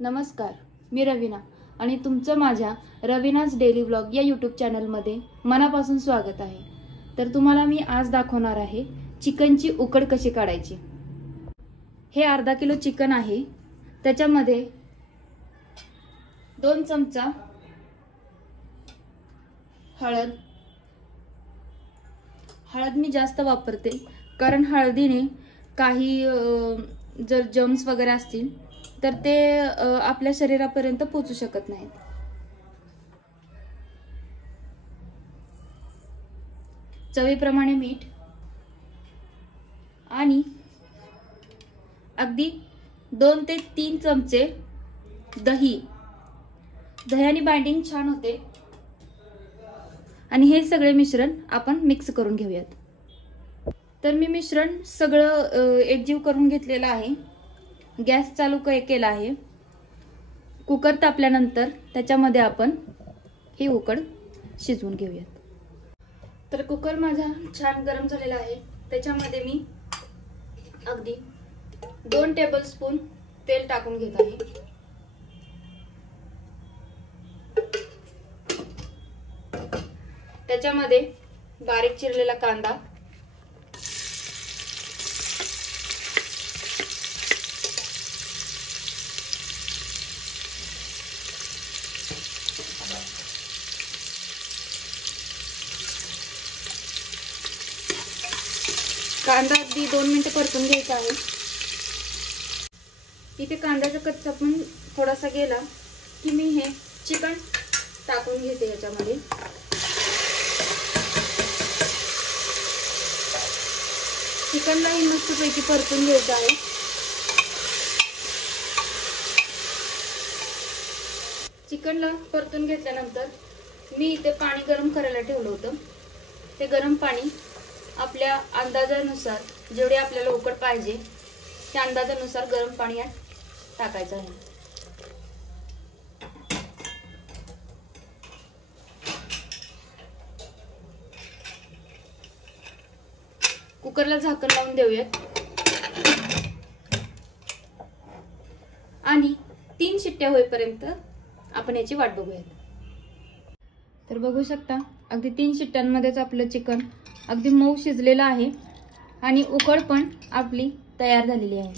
नमस्कार, मी रवीना आणि तुमचं माझ्या रवीनाज डेली व्लॉग या यूट्यूब चॅनलमध्ये मनापासून स्वागत आहे। तर तुम्हाला मी आज दाखवणार आहे चिकनची उकड कशी काढायची। हे अर्धा किलो चिकन आहे। त्याच्यामध्ये 2 चमचा हळद मी जास्त वापरते, कारण हळदीने काही जर जर्म्स वगैरे असतील तर ते आपल्या शरीरापर्यंत पोहोचू शकत नाहीत। चवीप्रमाणे मीठ आणि अगदी 2 ते 3 चमचे दही। दह्याने बाइंडिंग छान होते आणि हे सगळे मिश्रण आपण मिक्स करून घेऊयात। तर मी मिश्रण सगळं एकजीव करून घेतलेलं आहे। गॅस चालू केला आहे। कुकर तापल्यानंतर त्याच्यामध्ये आपण ही उकड शिजवून घेऊयात। तर कुकर माझा छान गरम झालेला आहे। त्याच्यामध्ये मी अगदी 2 टेबलस्पून तेल टाकून घेत आहे। त्याच्यामध्ये बारीक चिरलेला कांदा, कांदा अगदी 2 मिनिटं परतून घ्यायचा आहे। इथे कांद्याचा कच्चा पण थोडासा गेला की मी हे चिकन टाकून घेते याच्यामध्ये। चिकनलाही मस्तपैकी परतून घ्यायचं आहे। चिकनला परतून घेतल्यानंतर मी इथे पाणी गरम करायला ठेवलं होतं। ते गरम पाणी आपल्या अंदाजानुसार, जेवढी आपल्याला उकड पाहिजे त्या अंदाजानुसार गरम पाणी यात टाकायचं आहे। कुकरला झाकण लावून देऊयात आणि 3 शिट्ट्या होईपर्यंत आपण याची वाट बघूयात। तर बघू शकता, अगदी 3 शिट्ट्यांमध्येच आपलं चिकन अगदी मऊ शिजलेलं आहे आणि उकड पण आपली तयार झालेली आहे।